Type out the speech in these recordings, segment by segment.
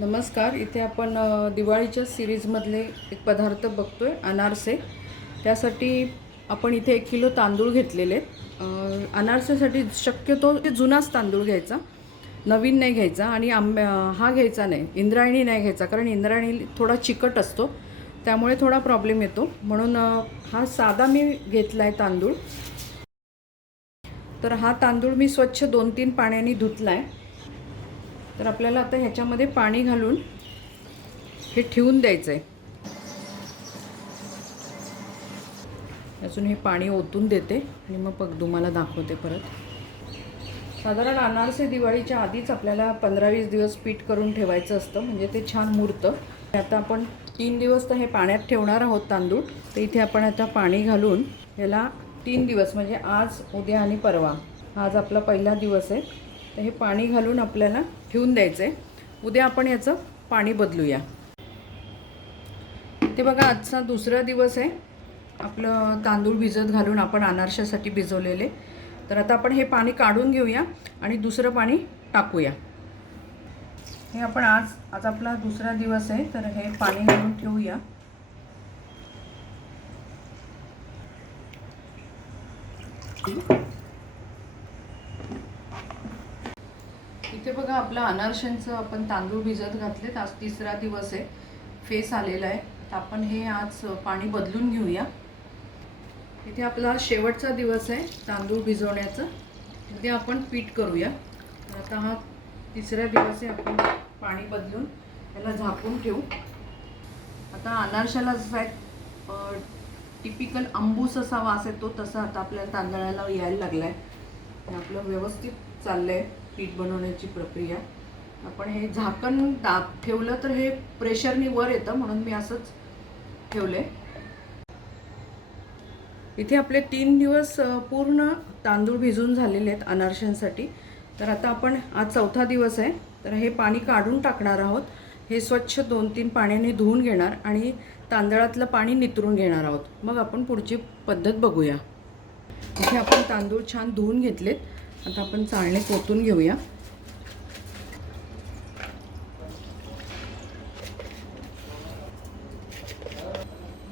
नमस्कार इथे आपण दिवाळीच्या सिरीजमधले एक पदार्थ बघतो आहे अनारसे. त्यासाठी आपण इथे एक किलो तांदूळ घेतलेले आहेत. अनारसेसाठी शक्यतो ते जुनाच तांदूळ घ्यायचा. नवीन नाही घ्यायचा आणि आंब्या हा घ्यायचा नाही. इंद्रायणी नाही घ्यायचा कारण इंद्रायणी थोडा चिकट असतो. त्यामुळे थोडा प्रॉब्लेम येतो. म्हणून हा साधा मी घेतला आहे तांदूळ. तर हा तांदूळ मी स्वच्छ दोन तीन पाण्याने धुतला आहे तर आपल्याला आता ह्याच्यामध्ये पाणी घालून हे ठेवून द्यायचं आहे अजून हे पाणी ओतून देते आणि मग पग तुम्हाला दाखवते परत. साधारण अनारसे दिवाळीच्या आधीच आपल्याला पंधरा वीस दिवस पीठ करून ठेवायचं असतं म्हणजे ते छान मुरतं. आता आपण तीन दिवस तर हे पाण्यात ठेवणार आहोत तांदूळ तर इथे आपण आता पाणी घालून याला तीन दिवस म्हणजे आज उद्या आणि परवा. आज आपला पहिला दिवस आहे. तर हे पाणी घालून आपल्याला ठेवून द्यायचं आहे उद्या आपण याचं पाणी बदलूया. ते बघा आजचा दुसरा दिवस आहे. आपलं तांदूळ भिजत घालून आपण अनारशासाठी भिजवलेले. तर आता आपण हे पाणी काढून घेऊया आणि दुसरं पाणी टाकूया. हे आपण आज आज आपला दुसरा दिवस आहे तर हे पाणी घालून ठेवूया. इथे you. आपलं अनारशांचं आपण तांदूळ भिजत घातलेत. आज तिसरा दिवस आहे. फेस आलेला आहे. तर आपण हे आज पाणी बदलून घेऊया. इथे आपला शेवटचा दिवस आहे तांदूळ भिजवण्याचं. उद्या आपण पीठ करूया. तर आता हा तिसरा दिवस आहे आपण पाणी बदलून त्याला झाकून ठेवू. आता अनारशाला जसं आहे टिपिकल अंबूस असा वास येतो तसा आता आपल्याला तांदळाला यायला लागला आहे आपलं व्यवस्थित चाललं आहे पीठ बनवण्याची प्रक्रिया. आपण हे झाकण दाब ठेवलं तर हे प्रेशरनी वर येतं म्हणून मी असंच ठेवले इथे आपले तीन दिवस पूर्ण तांदूळ भिजून झालेले आहेत अनारशांसाठी. तर आता आपण आज चौथा दिवस आहे. तर हे पाणी काढून टाकणार आहोत. हे स्वच्छ दोन तीन पाण्याने धुवून घेणार आणि तांदळातलं पाणी नितरून घेणार आहोत. मग आपण पुढची पद्धत बघूया. इथे आपण तांदूळ छान धुवून घेतलेत. आता आपण चाळणे पोतून घेऊया.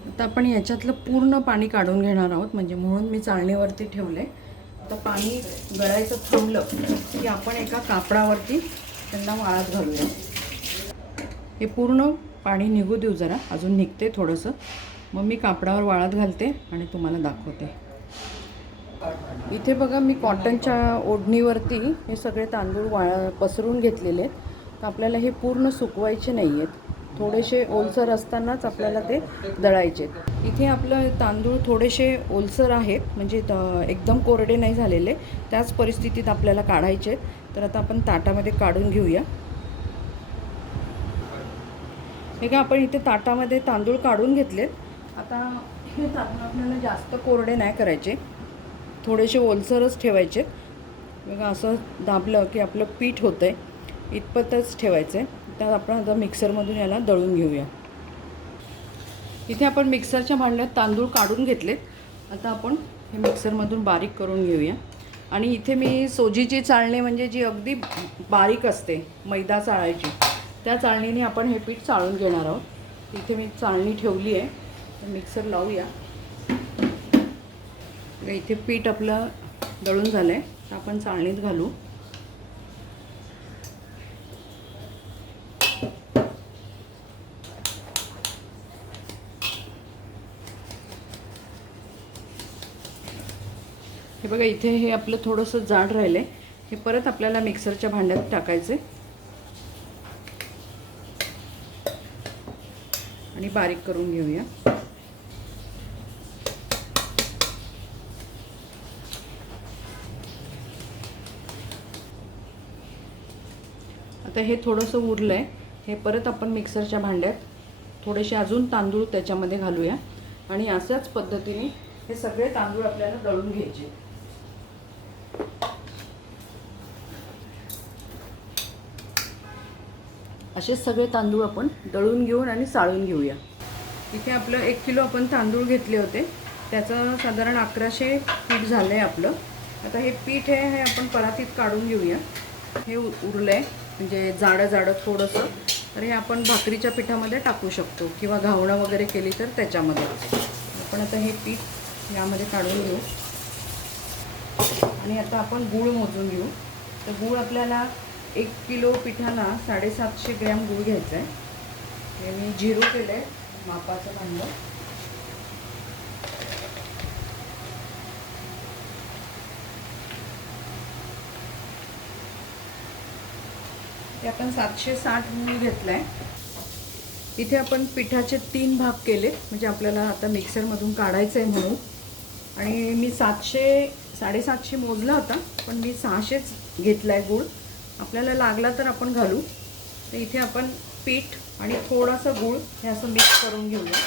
आता आपण याच्यातलं पूर्ण पाणी काढून घेणार आहोत म्हणजे म्हणून मी चाळणीवरती ठेवले आता पाणी गळायचं थांबलं की आपण एका कापडावरती त्यांना वाळत घालूया. हे पूर्ण पाणी निघू देऊ जरा अजून निघते थोडंसं. मग मी कापडावर वाळत घालते आणि तुम्हाला दाखवते. इथे बघा मी कॉटनच्या ओढणीवरती हे सगळे तांदूळ वाळ पसरून घेतलेले आहेत. तर आपल्याला हे पूर्ण सुकवायचे नाही आहेत थोडेसे ओलसर असतानाच आपल्याला ते दळायचे आहेत. इथे आपलं तांदूळ थोडेसे ओलसर आहेत. म्हणजे त- एकदम कोरडे नाही झालेले. त्याच परिस्थितीत आपल्याला काढायचे तर आता आपण ताटामध्ये काढून घेऊया. हे का आपण इथे ताटामध्ये तांदूळ काढून घेतलेत. आता हे तांदूळ आपल्याला जास्त कोरडे नाही करायचे. थोडेसे ओलसरच ठेवायचे. बघा असं दाबलं की आपलं पीठ होतं आहे इतपतच ठेवायचं आहे त्यात आपण आता मिक्सरमधून याला दळून घेऊया. इथे आपण मिक्सरच्या भांड्यात तांदूळ काढून घेतलेत. आता आपण हे मिक्सरमधून बारीक करून घेऊया. आणि इथे मी सोजीची चाळणी म्हणजे जी अगदी बारीक असते मैदा चाळायची त्या चाळणीने आपण हे पीठ चाळून घेणार आहोत. इथे मी चाळणी ठेवली आहे. तर मिक्सर लावूया. इथे पीठ आपलं दळून झालं आहे तर आपण चाळणीत घालू. हे बघा इथे हे आपलं थोडंसं जाड राहिलं आहे हे परत आपल्याला मिक्सरच्या भांड्यात टाकायचे आणि बारीक करून घेऊया. आता हे थोडंसं उरलं आहे हे परत आपण मिक्सरच्या भांड्यात थोडेसे अजून तांदूळ त्याच्यामध्ये घालूया. आणि अशाच पद्धतीने हे सगळे तांदूळ आपल्याला दळून घ्यायचे. असेच सगळे तांदूळ आपण दळून घेऊन आणि चाळून घेऊया. इथे आपलं एक किलो आपण तांदूळ घेतले होते. त्याचं साधारण अकराशे पीठ झालं आहे आपलं. आता हे पीठ आहे हे आपण परातीत काढून घेऊया. हे उरलं आहे म्हणजे जाडं जाडं थोडंसं तर हे आपण भाकरीच्या पिठामध्ये टाकू शकतो किंवा घावणं वगैरे केली तर त्याच्यामध्ये. आपण आता हे पीठ यामध्ये काढून घेऊ. आणि आता आपण गूळ मोजून घेऊ. तर गूळ आपल्याला एक किलो पिठाला साडेसातशे ग्रॅम गूळ घ्यायचा आहे हे मी झिरो केलं आहे मापाचं भांडं ते आपण सातशे साठ मूळ घेतला आहे इथे आपण पिठाचे तीन भाग केले म्हणजे आपल्याला आता मिक्सरमधून काढायचं आहे म्हणून. आणि मी सातशे साडेसातशे मोजला होता पण मी सहाशेच घेतला आहे गूळ. आपल्याला लागला तर आपण घालू. तर इथे आपण पीठ आणि थोडासा गूळ हे असं मिक्स करून घेऊया.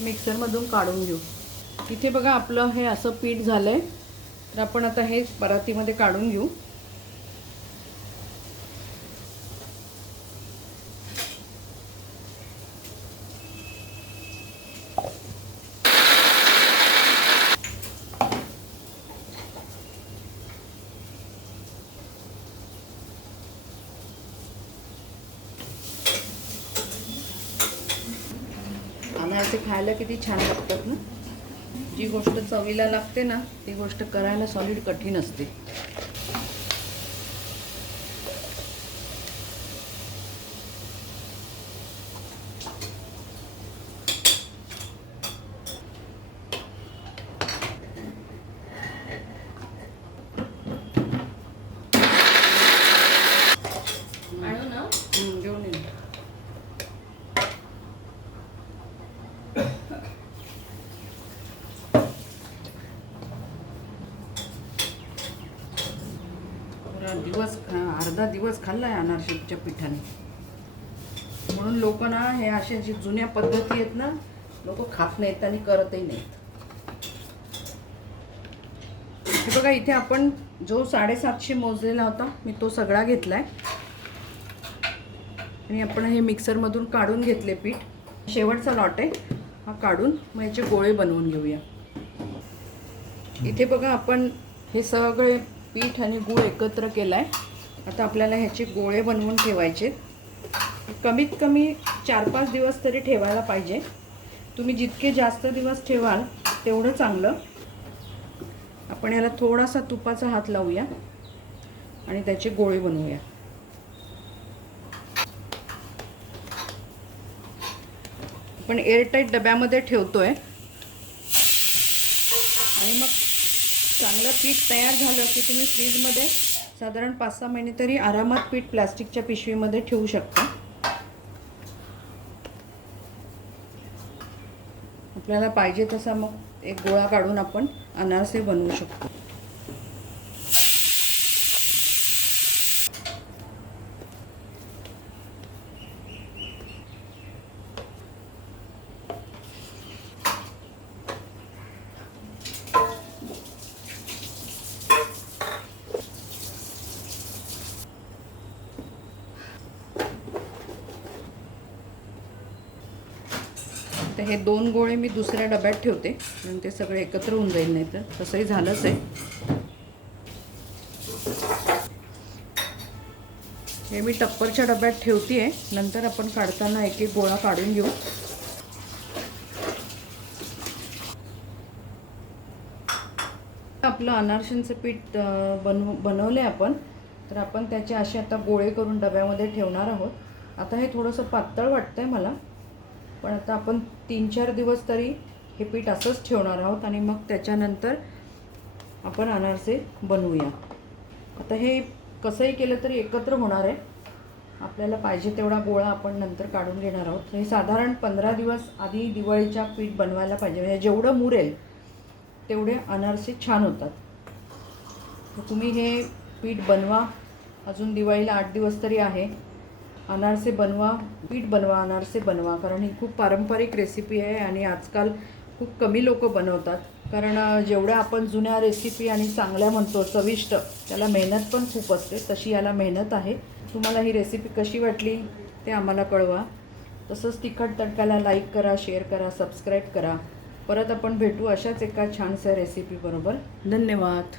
मिक्सरमधून काढून घेऊ. इथे बघा आपलं हे असं पीठ झालं आहे तर आपण आता हे परातीमध्ये काढून घेऊ. असे खायला किती छान लागतात ना? जी गोष्ट चवीला लागते ना ती गोष्ट करायला सॉलिड कठीण असते आणू ना हम्म, घेऊन ये ना. पुरा दिवस खा- अर्धा दिवस खाल्लाय अनारशीच्या पिठाने. म्हणून लोक ना हे अशा जे जुन्या पद्धती आहेत ना लोक खात नाहीत आणि करतही नाहीत. हे बघा इथे आपण जो साडेसातशे मोजलेला होता मी तो सगळा घेतलाय. आणि आपण हे मिक्सरमधून काढून घेतले पीठ. शेवटचा लॉट आहे. हा काढून मग याचे गोळे बनवून घेऊया. इथे बघा आपण हे सगळे पीठ आणि गूळ एकत्र केला आहे आता आपल्याला ह्याचे गोळे बनवून ठेवायचे. कमीत कमी चार पाच दिवस तरी ठेवायला पाहिजे. तुम्ही जितके जास्त दिवस ठेवाल तेवढं चांगलं. आपण याला थोडासा तुपाचा हात लावूया आणि त्याचे गोळे बनवूया. आपण एअरटाईट डब्यामध्ये ठेवतोय. आणि मग चांगलं पीठ तयार झालं की तुम्ही फ्रीजमध्ये साधारण पाच सहा महिने तरी आरामात पीठ प्लास्टिकच्या पिशवीमध्ये ठेवू शकता. आपल्याला पाहिजे तसा मग एक गोळा काढून आपण अनारसे बनवू शकतो. तर हे दोन गोळे मी दुसऱ्या डब्यात ठेवते. कारण ते सगळे एकत्र होऊन जाईल नाही तर तसंही झालंच आहे. हे मी टप्परच्या डब्यात ठेवते आहे नंतर आपण काढताना एक एक गोळा काढून घेऊ. आपलं अनारशांचं पीठ बनव बनवले आपण. तर आपण त्याचे असे आता गोळे करून डब्यामध्ये ठेवणार आहोत. आता हे थोडंसं पातळ वाटतंय मला. पण आता आपण तीन चार दिवस तरी हे पीठ असंच ठेवणार आहोत आणि मग त्याच्यानंतर आपण अनारसे बनवूया. आता हे कसंही केलं तरी एकत्र होणार आहे. आपल्याला पाहिजे तेवढा गोळा आपण नंतर काढून घेणार आहोत. हे साधारण पंधरा दिवस आधी दिवाळीच्या पीठ बनवायला पाहिजे. म्हणजे जेवढं मुरेल तेवढे अनारसे छान होतात. तुम्ही हे पीठ बनवा. अजून दिवाळीला आठ दिवस तरी आहे. अनारसे बनवा पीठ बनवा अनारसे बनवा. कारण ही खूप पारंपरिक रेसिपी आहे आणि आजकाल खूप कमी लोक बनवतात. कारण जेवढ्या आपण जुन्या रेसिपी आणि चांगल्या म्हणतो चविष्ट त्याला मेहनत पण खूप असते. तशी याला मेहनत आहे. तुम्हाला ही रेसिपी कशी वाटली ते आम्हाला कळवा. तसंच तिखट तडकाला लाईक करा शेअर करा सबस्क्राईब करा. परत आपण भेटू अशाच एका छानशा रेसिपीबरोबर धन्यवाद.